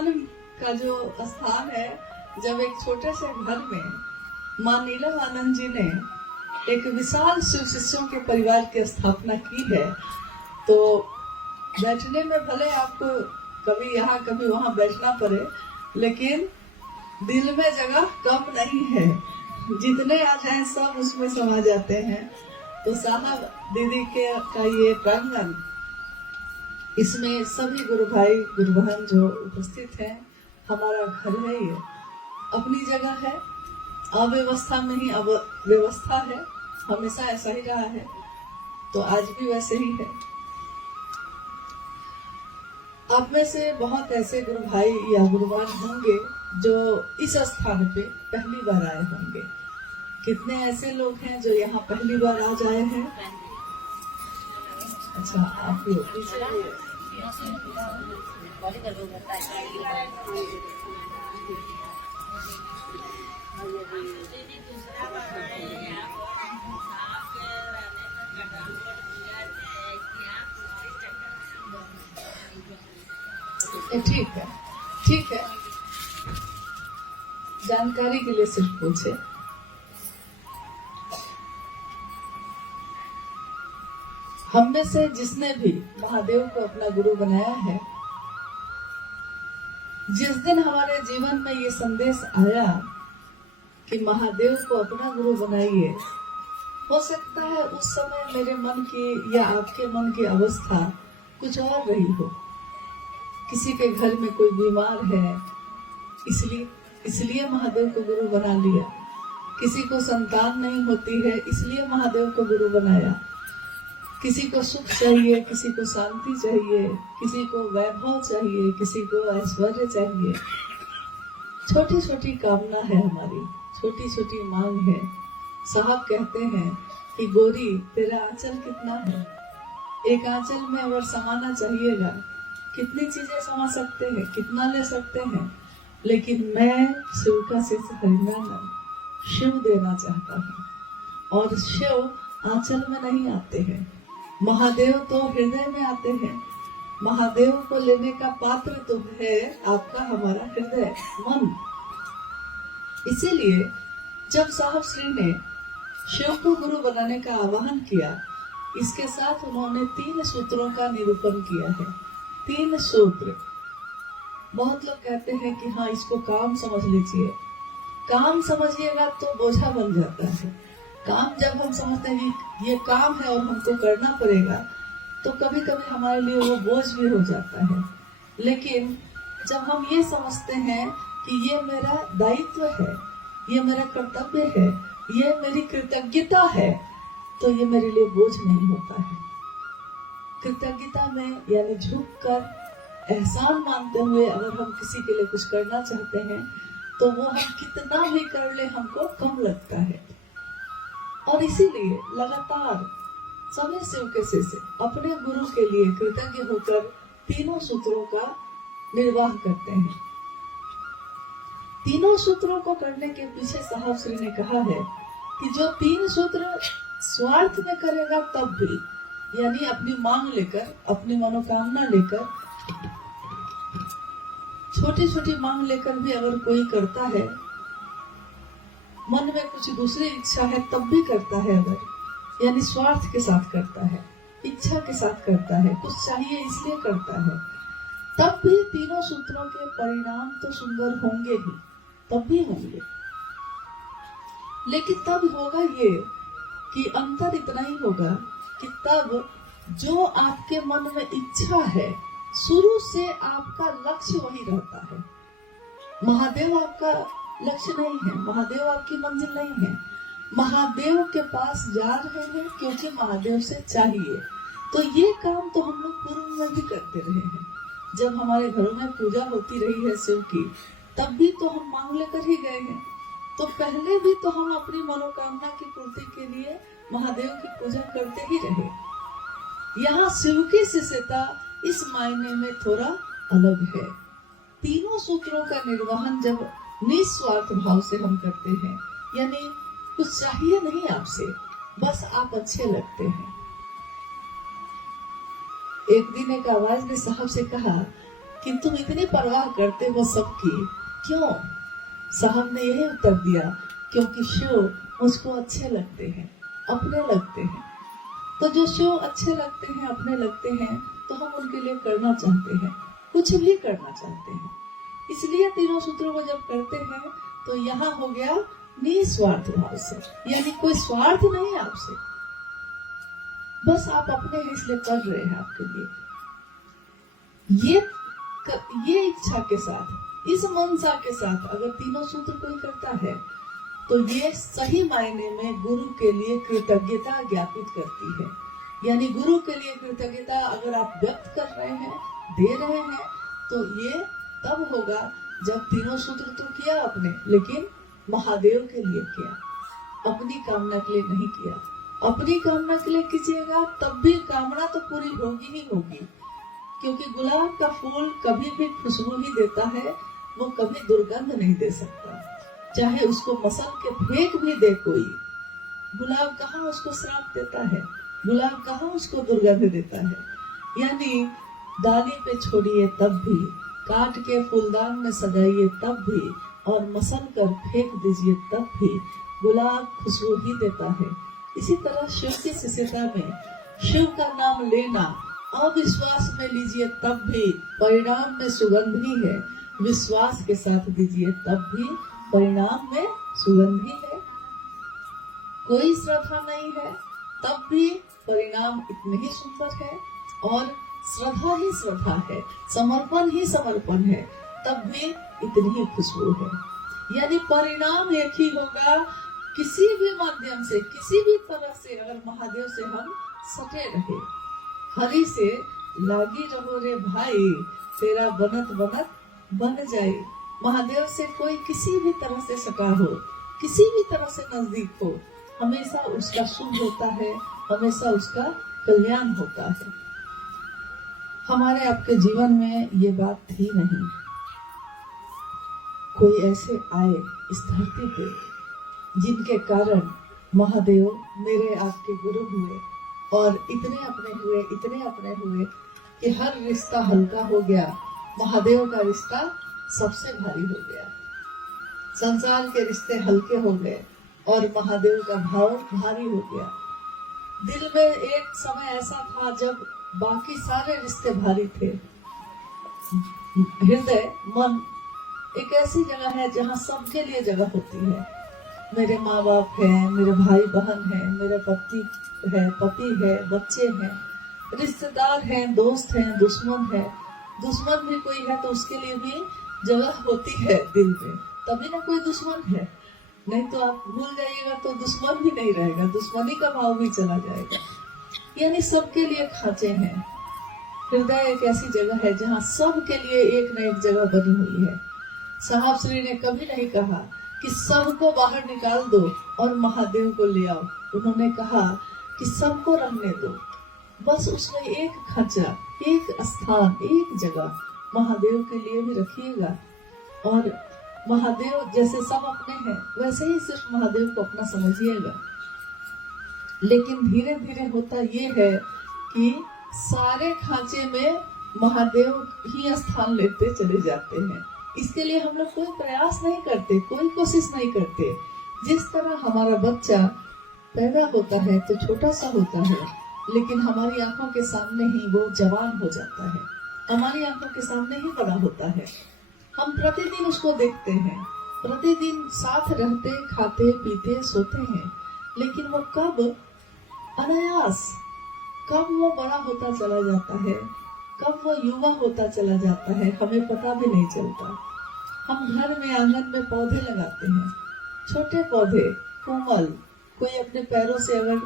वृंदावन का जो स्थान है, जब एक छोटे से घर में माँ नीलमानंद जी ने एक विशाल शिव शिष्यों के परिवार की स्थापना की है, तो बैठने में भले आपको कभी यहाँ कभी वहाँ बैठना पड़े, लेकिन दिल में जगह कम नहीं है। जितने आ जाए सब उसमें समा जाते हैं। तो साहब दीदी के का ये प्रांगण, इसमें सभी गुरु भाई गुरु बहन जो उपस्थित हैं, हमारा घर है, ये अपनी जगह है। अव्यवस्था में ही अब व्यवस्था है, हमेशा ऐसा ही रहा है, तो आज भी वैसे ही है। आप में से बहुत ऐसे गुरु भाई या गुरुवान होंगे जो इस स्थान पे पहली बार आए होंगे। कितने ऐसे लोग हैं जो यहाँ पहली बार आ जाए हैं? अच्छा, आप लोग ठीक है, ठीक है, जानकारी के लिए सिर्फ पूछे। हम में से जिसने भी महादेव को अपना गुरु बनाया है, जिस दिन हमारे जीवन में ये संदेश आया कि महादेव को अपना गुरु बनाइए, हो सकता है उस समय मेरे मन की या आपके मन की अवस्था कुछ और रही हो। किसी के घर में कोई बीमार है, इसलिए महादेव को गुरु बना लिया। किसी को संतान नहीं होती है, इसलिए महादेव को गुरु बनाया। किसी को सुख चाहिए, किसी को शांति चाहिए, किसी को वैभव चाहिए, किसी को ऐश्वर्य चाहिए। छोटी छोटी कामना है हमारी, छोटी छोटी मांग है। साहब कहते हैं कि गोरी तेरा आंचल कितना है, एक आंचल में अगर समाना चाहिएगा, कितनी चीजें समा सकते हैं, कितना ले सकते हैं, लेकिन मैं शिव का शिष्य हरिनारायण शिव देना चाहता हूँ। और शिव आंचल में नहीं आते हैं, महादेव तो हृदय में आते हैं। महादेव को लेने का पात्र तो है आपका हमारा हृदय, मन। इसीलिए जब साहब श्री ने शिव को गुरु बनाने का आह्वान किया, इसके साथ उन्होंने 3 सूत्रों का निरूपण किया है। 3 सूत्र। बहुत लोग कहते हैं कि हाँ इसको काम समझ लीजिए। काम समझिएगा तो बोझा बन जाता है। काम जब हम समझते हैं कि ये काम है और हमको करना पड़ेगा, तो कभी कभी हमारे लिए वो बोझ भी हो जाता है। लेकिन जब हम ये समझते हैं कि ये मेरा दायित्व है, ये मेरा कर्तव्य है, ये मेरी कृतज्ञता है, तो ये मेरे लिए बोझ नहीं होता है। कृतज्ञता में यानी झुककर एहसान मानते हुए अगर हम किसी के लिए कुछ करना चाहते हैं, तो वो हम कितना भी कर ले हमको कम लगता है। और इसीलिए लगातार सभी शिव के शिष्य अपने गुरु के लिए कृतज्ञ होकर 3 सूत्रों का निर्वाह करते हैं। 3 सूत्रों को करने के पीछे साहब श्री ने कहा है कि जो 3 सूत्र स्वार्थ में करेगा तब भी, यानी अपनी मांग लेकर, अपनी मनोकामना लेकर, छोटी छोटी मांग लेकर भी अगर कोई करता है, मन में कुछ दूसरी इच्छा है तब भी करता है, अगर यानी स्वार्थ के साथ करता है, इच्छा के साथ करता है, कुछ चाहिए इसलिए करता है, तब भी 3 सूत्रों के परिणाम तो सुंदर होंगे ही, तब भी होंगे। लेकिन तब होगा ये कि अंतर इतना ही होगा कि तब जो आपके मन में इच्छा है, शुरू से आपका लक्ष्य वही रहता है। महादेव आपका लक्ष्य नहीं है, महादेव आपकी मंजिल नहीं है। महादेव के पास जा रहे हैं क्योंकि महादेव से चाहिए। तो ये काम तो हम लोग पूर्व में भी करते रहे हैं। जब हमारे घरों में पूजा होती रही है शिव की, तब भी तो हम मांग लेकर ही गए हैं। तो पहले भी तो हम अपनी मनोकामना की पूर्ति के लिए महादेव की पूजा करते ही रहे। यहाँ शिव की शिष्यता इस मायने में थोड़ा अलग है। 3 सूत्रों का निर्वहन जब निस्वार्थ भाव से हम करते हैं, यानी कुछ चाहिए नहीं आपसे, बस आप अच्छे लगते हैं। एक दिन एक आवाज ने साहब से कहा कि कि तुम इतनी परवाह करते हो सबकी, क्यों? साहब ने यही उत्तर दिया, क्योंकि शिव मुझको अच्छे लगते हैं, अपने लगते हैं। तो जो शिव अच्छे लगते हैं, अपने लगते हैं, तो हम उनके लिए करना चाहते हैं, कुछ भी करना चाहते हैं। इसलिए तीनों सूत्रों को जब करते हैं तो यहाँ हो गया निस्वार्थ भाव से, यानी कोई स्वार्थ नहीं है आपसे, बस आप अपने हैं इसलिए कर रहे हैं आपके लिए। ये इच्छा के साथ, इस मनसा के साथ अगर तीनों सूत्र कोई करता है तो ये सही मायने में गुरु के लिए कृतज्ञता ज्ञापित करती है। यानी गुरु के लिए कृतज्ञता अगर आप व्यक्त कर रहे हैं, दे रहे हैं, तो ये तब होगा जब तीनों सूत्र तो किया आपने, लेकिन महादेव के लिए किया, अपनी कामना के लिए नहीं किया। अपनी कामना के लिए कीजिएगा तब भी कामना तो पूरी होगी ही होगी, क्योंकि गुलाब का फूल कभी भी खुशबू ही देता है, वो कभी दुर्गंध नहीं दे सकता। चाहे उसको मसल के फेंक भी दे कोई, गुलाब कहाँ उसको श्राप देता है, गुलाब कहाँ उसको दुर्गंध देता है। यानी डाली पे छोड़िए तब भी, काट के फूलदान में सजाइए तब भी, और मसल कर फेंक दीजिए तब भी गुलाब खुशबू ही देता है। इसी तरह शिव की शिष्यता में शिव का नाम लेना अविश्वास में लीजिए तब भी परिणाम में सुगंध ही है, विश्वास के साथ दीजिए तब भी परिणाम में सुगंध ही है। कोई श्रद्धा नहीं है तब भी परिणाम इतने ही सुंदर है, और श्रद्धा ही श्रद्धा है, समर्पण ही समर्पण है, तब भी इतनी ही खुशबू है। यानी परिणाम एक ही होगा। किसी भी माध्यम से, किसी भी तरह से अगर महादेव से हम सटे रहे, हरि से लागी रहो रे भाई, तेरा बनत बनत बन जाए। महादेव से कोई किसी भी तरह से सटा हो, किसी भी तरह से नजदीक हो, हमेशा उसका शुभ होता है, हमेशा उसका कल्याण होता है। हमारे आपके जीवन में ये बात थी नहीं। कोई ऐसे आए इस धरती पे जिनके कारण महादेव मेरे आपके गुरु हुए, और इतने अपने हुए कि हर रिश्ता हल्का हो गया। महादेव का रिश्ता सबसे भारी हो गया, संसार के रिश्ते हल्के हो गए और महादेव का भाव भारी हो गया। दिल में एक समय ऐसा था जब बाकी सारे रिश्ते भारी थे। हृदय, मन एक ऐसी जगह है जहाँ सबके लिए जगह होती है। मेरे माँ बाप हैं, मेरे भाई बहन हैं, मेरे पति है, बच्चे हैं, रिश्तेदार हैं, दोस्त हैं, दुश्मन है। दुश्मन भी कोई है तो उसके लिए भी जगह होती है दिल में, तभी ना कोई दुश्मन है। नहीं तो आप भूल जाइएगा तो दुश्मन भी नहीं रहेगा, दुश्मनी का भाव भी चला जाएगा। यानी सबके लिए खांचे हैं। हृदय एक ऐसी जगह है जहाँ सबके लिए एक न एक जगह बनी हुई है। साहब श्री ने कभी नहीं कहा कि सबको बाहर निकाल दो और महादेव को ले आओ। उन्होंने कहा कि सबको रहने दो, बस उसमें एक खांचा, एक स्थान, एक जगह महादेव के लिए भी रखिएगा। और महादेव जैसे सब अपने हैं, वैसे ही सिर्फ महादेव को अपना समझिएगा। लेकिन धीरे धीरे होता ये है कि सारे खांचे में महादेव ही स्थान लेते चले जाते हैं। इसके लिए हम लोग कोई प्रयास नहीं करते, कोई कोशिश नहीं करते। जिस तरह हमारा बच्चा पैदा होता है तो छोटा सा होता है, लेकिन हमारी आंखों के सामने ही वो जवान हो जाता है, हमारी आंखों के सामने ही बड़ा होता है। हम प्रतिदिन उसको देखते हैं, प्रतिदिन साथ रहते, खाते, पीते, सोते हैं, लेकिन वो कब अनायास, कब वो बड़ा होता चला जाता है, कब वो युवा होता चला जाता है, हमें पता भी नहीं चलता। हम घर में, आंगन में पौधे लगाते हैं, छोटे पौधे, कोमल, कोई अपने पैरों से अगर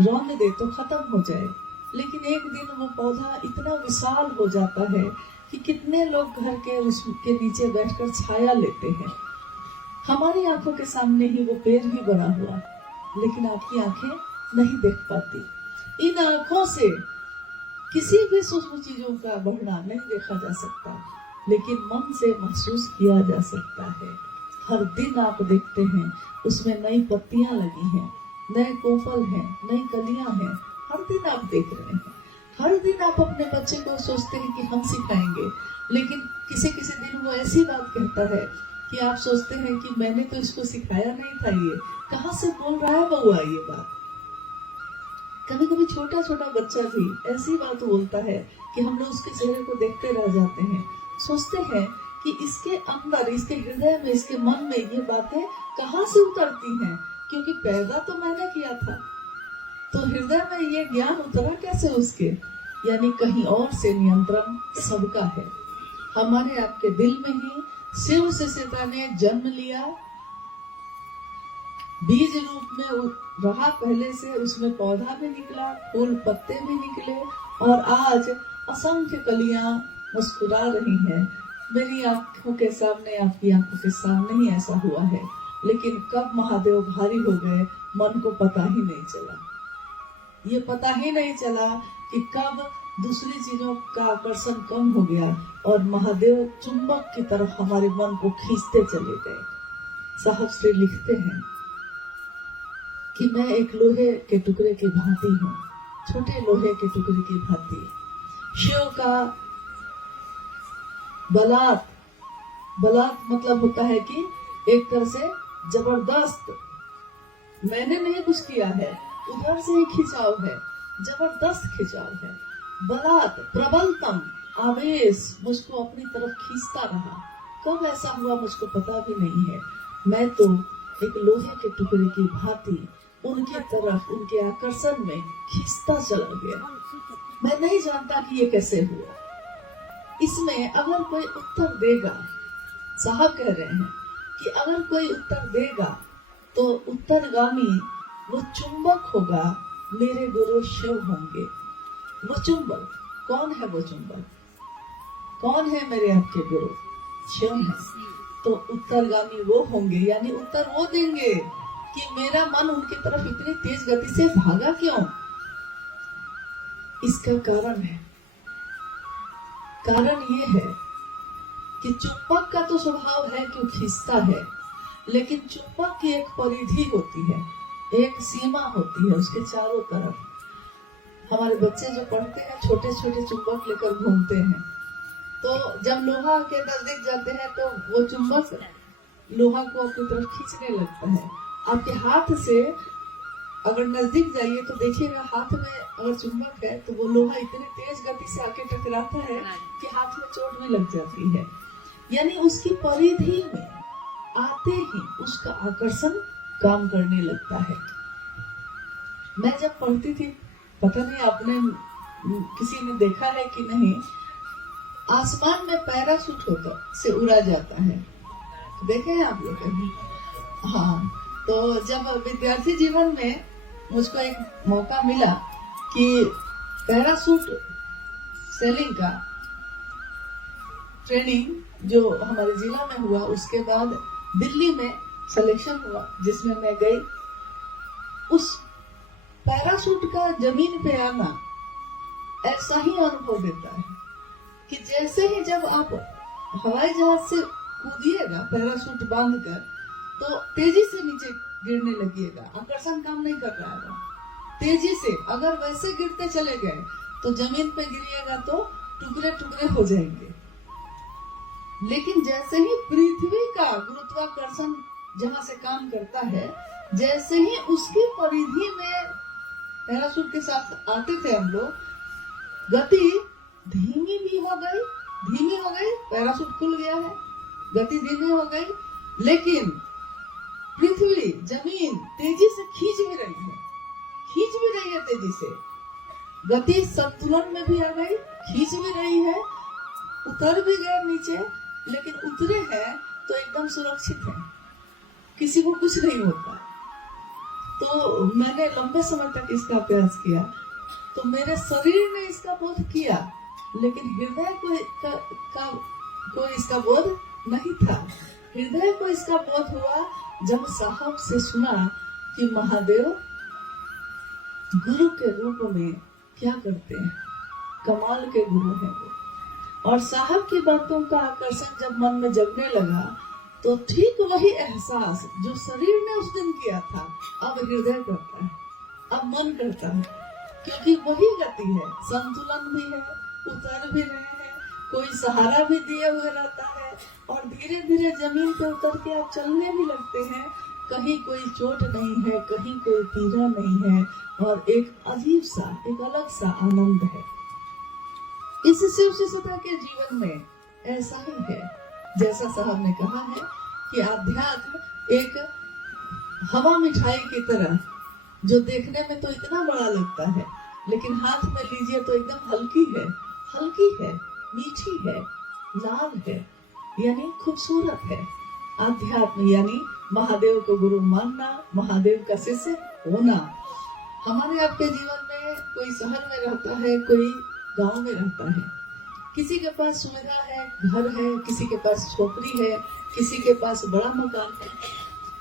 रौंद दे तो खत्म हो जाए, लेकिन एक दिन वो पौधा इतना विशाल हो जाता है कि कितने लोग घर के उसके नीचे बैठकर छाया लेते हैं। हमारी आंखों के सामने ही वो पेड़ भी बड़ा हुआ, लेकिन आपकी आंखें नहीं देख पाती। इन आंखों से किसी भी सूक्ष्म चीजों का बढ़ना नहीं देखा जा सकता, लेकिन मन से महसूस किया जा सकता है। हर दिन आप देखते हैं उसमें नई पत्तियां लगी हैं, नए कोफल हैं, नई कलियां हैं, हर दिन आप देख रहे हैं। हर दिन आप अपने बच्चे को सोचते हैं कि हम सिखाएंगे, लेकिन किसी किसी दिन वो ऐसी बात कहता है कि आप सोचते हैं कि मैंने तो इसको सिखाया नहीं था, ये कहाँ से बोल रहा है बउआ ये बात। कभी कभी छोटा छोटा बच्चा भी ऐसी बात बोलता है कि हम लोग उसके चेहरे को देखते रह जाते हैं, सोचते हैं कि इसके अंदर, इसके हृदय में, इसके मन में ये बातें कहाँ से उतरती हैं, क्योंकि पैदा तो मैंने किया था, तो हृदय में ये ज्ञान उतरा कैसे उसके। यानी कहीं और से नियंत्रण सबका है। हमारे आपके दिल में ही शिव से सीता ने जन्म लिया, बीज रूप में रहा पहले से, उसमें पौधा भी निकला, फूल पत्ते भी निकले, और आज असंख्य कलियां मुस्कुरा रही हैं। मेरी आंखों के सामने, आपकी आंखों के सामने ही ऐसा हुआ है, लेकिन कब महादेव भारी हो गए मन को पता ही नहीं चला। ये पता ही नहीं चला कि कब दूसरी चीजों का आकर्षण कम हो गया और महादेव चुंबक की तरफ हमारे मन को खींचते चले गए। साहब श्री लिखते हैं कि मैं एक लोहे के टुकड़े की भांति हूँ, छोटे लोहे के टुकड़े की भांति। शिव का बलात्, बलात् मतलब होता है कि एक तरह से जबरदस्त, मैंने नहीं कुछ किया है, उधर से ही खिंचाव है, जबरदस्त खिंचाव है। बलात् प्रबलतम आवेश मुझको अपनी तरफ खींचता रहा। कब ऐसा हुआ मुझको पता भी नहीं है। मैं तो एक लोहे के टुकड़े की भांति उनके तरफ, उनके आकर्षण में खींचता चला गया। मैं नहीं जानता कि ये कैसे हुआ। इसमें अगर कोई उत्तर देगा, साहब कह रहे हैं कि अगर कोई उत्तर देगा तो उत्तरगामी वो चुंबक होगा, मेरे गुरु शिव होंगे। वो चुंबक कौन है? वो चुंबक कौन है? मेरे आपके गुरु शिव है। तो उत्तरगामी वो होंगे, यानी उत्तर वो देंगे कि मेरा मन उनकी तरफ इतनी तेज गति से भागा क्यों। इसका कारण है, कारण ये है कि चुंबक का तो स्वभाव है कि खींचता है, लेकिन चुंबक की एक परिधि होती है, एक सीमा होती है उसके चारों तरफ। हमारे बच्चे जो पढ़ते हैं छोटे छोटे चुंबक लेकर घूमते हैं, तो जब लोहा के नजदीक जाते हैं तो वो चुंबक लोहा को अपनी तरफ खींचने लगता है। आपके हाथ से अगर नजदीक जाइए तो देखिएगा, हाथ में अगर चुंबक है तो वो लोहा इतनी तेज गति से आके टकराता है कि हाथ में चोट भी लग जाती है। यानी उसकी परिधि में आते ही उसका आकर्षण काम करने लगता है। मैं जब पढ़ती थी, पता नहीं आपने किसी ने देखा है कि नहीं, आसमान में पैराशूट होता से उड़ा जाता है, देखे हैं आप लोग कभी? हाँ, तो जब विद्यार्थी जीवन में मुझको एक मौका मिला कि पैराशूट सेलिंग का ट्रेनिंग जो हमारे जिला में हुआ, उसके बाद दिल्ली में सिलेक्शन हुआ जिसमें मैं गई। उस पैराशूट का जमीन पे आना ऐसा ही अनुभव देता है कि जैसे ही जब आप हवाई जहाज से कूदिएगा पैराशूट बांधकर, तो तेजी से नीचे गिरने लगिएगा, आकर्षण काम नहीं कर रहा है तेजी से। अगर वैसे गिरते चले गए तो जमीन पे गिरिएगा तो टुकड़े टुकड़े हो जाएंगे। लेकिन जैसे ही पृथ्वी का गुरुत्वाकर्षण जहां से काम करता है, जैसे ही उसकी परिधि में पैराशूट के साथ आते थे हम लोग, गति धीमी भी हो गई, पैराशूट खुल गया है, गति धीमी हो गई, लेकिन पृथ्वी जमीन तेजी से खींच भी रही है तेजी से। गति संतुलन में भी आ गई, खींच भी रही है, उतर भी गए नीचे, लेकिन उतरे हैं तो एकदम सुरक्षित है, किसी को कुछ नहीं होता। तो मैंने लंबे समय तक इसका अभ्यास किया, तो मेरे शरीर ने इसका बोध किया, लेकिन हृदय को इसका बोध नहीं था। हृदय को इसका बोध हुआ जब साहब से सुना कि महादेव गुरु के रूप में क्या करते हैं, कमाल के गुरु हैं वो। और साहब की बातों का आकर्षण जब मन में जगने लगा, तो ठीक वही एहसास जो शरीर ने उस दिन किया था अब हृदय करता है, अब मन करता है। क्योंकि वही गति है, संतुलन भी है, उतर भी रहे हैं, कोई सहारा भी दिए हुए रहता है और धीरे धीरे जमीन पे उतर के आप चलने भी लगते हैं। कहीं कोई चोट नहीं है, कहीं कोई पीड़ा नहीं है और एक अजीब सा, एक अलग सा आनंद है। इस शिव शिष्यता के जीवन में ऐसा ही है, जैसा साहब ने कहा है कि आध्यात्म एक हवा मिठाई की तरह, जो देखने में तो इतना बड़ा लगता है लेकिन हाथ में लीजिए तो एकदम हल्की है, मीठी है, लाल है, यानी खूबसूरत है। आध्यात्म यानी महादेव को गुरु मानना, महादेव का शिष्य होना। हमारे आपके जीवन में कोई शहर में रहता है, कोई गांव में रहता है, किसी के पास सुविधा है, घर है, किसी के पास छोकरी है, किसी के पास बड़ा मकान है,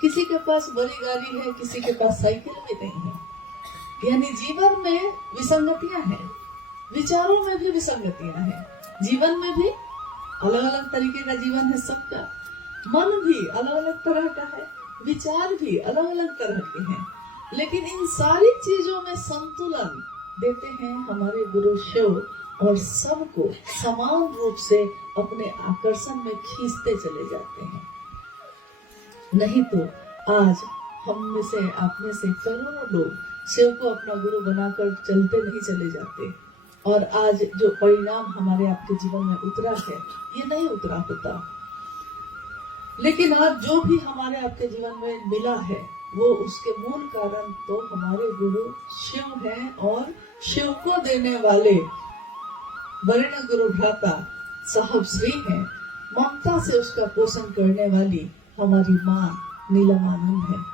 किसी के पास बड़ी गाड़ी है, किसी के पास साइकिल भी नहीं है। यानी जीवन में विसंगतियां हैं, विचारों में भी विसंगतियां हैं, जीवन में भी अलग अलग तरीके का जीवन है सबका, मन भी अलग अलग तरह का है, विचार भी अलग अलग तरह के हैं, लेकिन इन सारी चीजों में संतुलन देते हैं हमारे गुरु शिव और सबको समान रूप से अपने आकर्षण में खींचते चले जाते हैं। नहीं तो आज हम में से, आप में से करोड़ों लोग शिव को अपना गुरु बनाकर चलते नहीं चले जाते और आज जो परिणाम हमारे आपके जीवन में उतरा है, ये नहीं उतरा होता। लेकिन आज जो भी हमारे आपके जीवन में मिला है, वो उसके मूल कारण तो हमारे गुरु शिव हैं और शिव को देने वाले वर्ण गुरु भ्राता साहब श्री हैं। ममता से उसका पोषण करने वाली हमारी माँ नीलमानंद है।